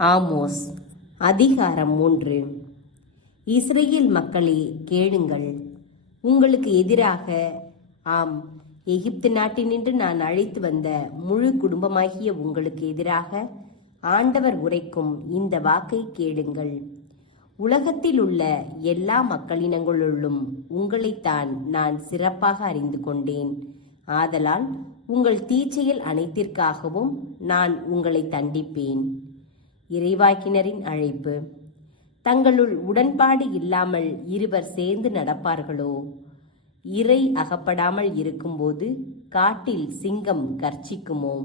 Amos அதிகாரம் 3. இஸ்ரவேல் மக்களே கேளுங்கள், உங்களுக்கு எதிராக, ஆம், எகிப்து நாட்டினின்று நான் அழைத்து வந்த முழு குடும்பமாகிய உங்களுக்கு எதிராக ஆண்டவர் உரைக்கும் இந்த வாக்கை கேளுங்கள். உலகத்தில் உள்ள எல்லா மக்களினங்களுள்ளும் உங்களைத்தான் நான் சிறப்பாக அறிந்து கொண்டேன். ஆதலால் உங்கள் தீச்செயல் அனைத்திற்காகவும் நான் உங்களை தண்டிப்பேன். இறைவாக்கினரின் அழைப்பு. தங்களுள் உடன்பாடு இல்லாமல் இருவர் சேர்ந்து நடப்பார்களோ? இரை அகப்படாமல் இருக்கும்போது காட்டில் சிங்கம் கர்ச்சிக்குமோ?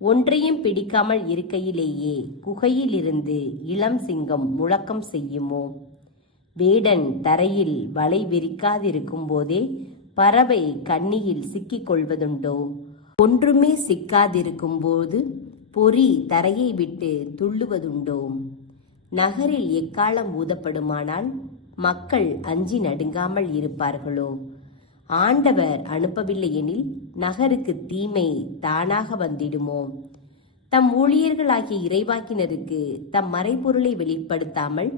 ஒன்றையும் பிடிக்காமல் இருக்கையிலேயே குகையிலிருந்து இளம் சிங்கம் முழக்கம் செய்யுமோ? வேடன் தரையில் வலை விரிக்காதிருக்கும் போதே பறவை கண்ணியில் சிக்கிக் கொள்வதுண்டோ? ஒன்றுமே சிக்காதிருக்கும் போது பொறி தரையை விட்டு துள்ளுவதுண்டோ? நகரில் எக்காலம் ஊதப்படுமானால் மக்கள் அஞ்சி நடுங்காமல் இருப்பார்களோ? ஆண்டவர் அனுப்பவில்லை எனில் நகருக்கு தீமை தானாக வந்திடுமோ? தம் ஊழியர்களாகிய இறைவாக்கினருக்கு தம் மறைபொருளை வெளிப்படுத்தாமல்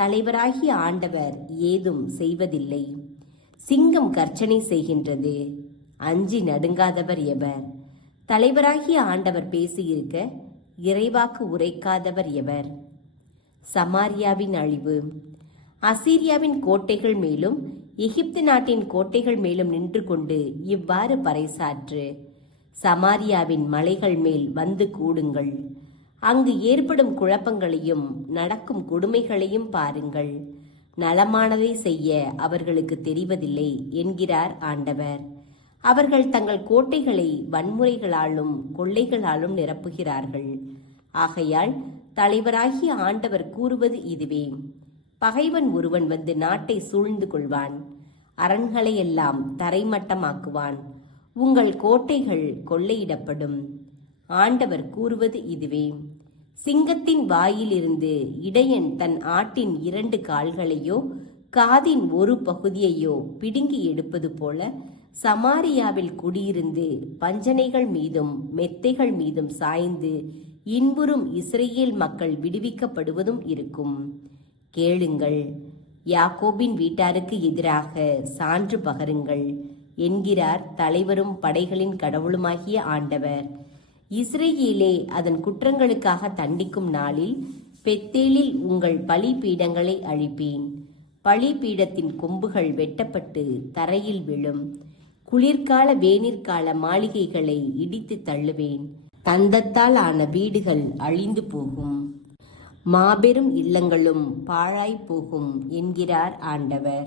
தலைவராகிய ஆண்டவர் ஏதும் செய்வதில்லை. சிங்கம் கர்ச்சனை செய்கின்றது, அஞ்சி நடுங்காதவர் எவர்? தலைவராகிய ஆண்டவர் பேசியிருக்க இறைவாக்கு உரைக்காதவர் எவர்? சமாரியாவின் அழிவு. அசீரியாவின் கோட்டைகள் மேலும் எகிப்து நாட்டின் கோட்டைகள் மேலும் நின்று கொண்டு இவ்வாறு பறைசாற்று: சமாரியாவின் மலைகள் மேல் வந்து கூடுங்கள், அங்கு ஏற்படும் குழப்பங்களையும் நடக்கும் கொடுமைகளையும் பாருங்கள். நலமானதை செய்ய அவர்களுக்கு தெரிவதில்லை என்கிறார் ஆண்டவர். அவர்கள் தங்கள் கோட்டைகளை வன்முறைகளாலும் கொள்ளைகளாலும் நிரப்புகிறார்கள். ஆகையால் தலைவராகிய ஆண்டவர் கூறுவது இதுவே: பகைவன் ஒருவன் வந்து நாட்டை சூழ்ந்து கொள்வான், அரண்களையெல்லாம் தரைமட்டமாக்குவான், உங்கள் கோட்டைகள் கொள்ளையிடப்படும். ஆண்டவர் கூறுவது இதுவே: சிங்கத்தின் வாயிலிருந்து இடையன் தன் ஆட்டின் 2 கால்களையோ காதின் ஒரு பகுதியையோ பிடுங்கி எடுப்பது போல சமாரியாவில் குடியிருந்து பஞ்சனைகள் மீதும் மெத்தைகள் மீதும் சாய்ந்து இன்புறும் இஸ்ரவேல் மக்கள் விடுவிக்கப்படுவதும் இருக்கும். கேளுங்கள், யாக்கோபின் வீட்டாருக்கு எதிராக சான்று பகருங்கள் என்கிறார் தலைவரும் படைகளின் கடவுளுமாகிய ஆண்டவர். இஸ்ரவேலே அதன் குற்றங்களுக்காக தண்டிக்கும் நாளில் பெத்தேலில் உங்கள் பலிபீடங்களை அழிப்பேன். பலிபீடத்தின் கொம்புகள் வெட்டப்பட்டு தரையில் விழும். குளிர்கால வேனிற்கால மாளிகைகளை இடித்து தள்ளுவேன். தந்தத்தால் ஆன வீடுகள் அழிந்து போகும், மாபெரும் இல்லங்களும் பாழாய் போகும் என்கிறார் ஆண்டவர்.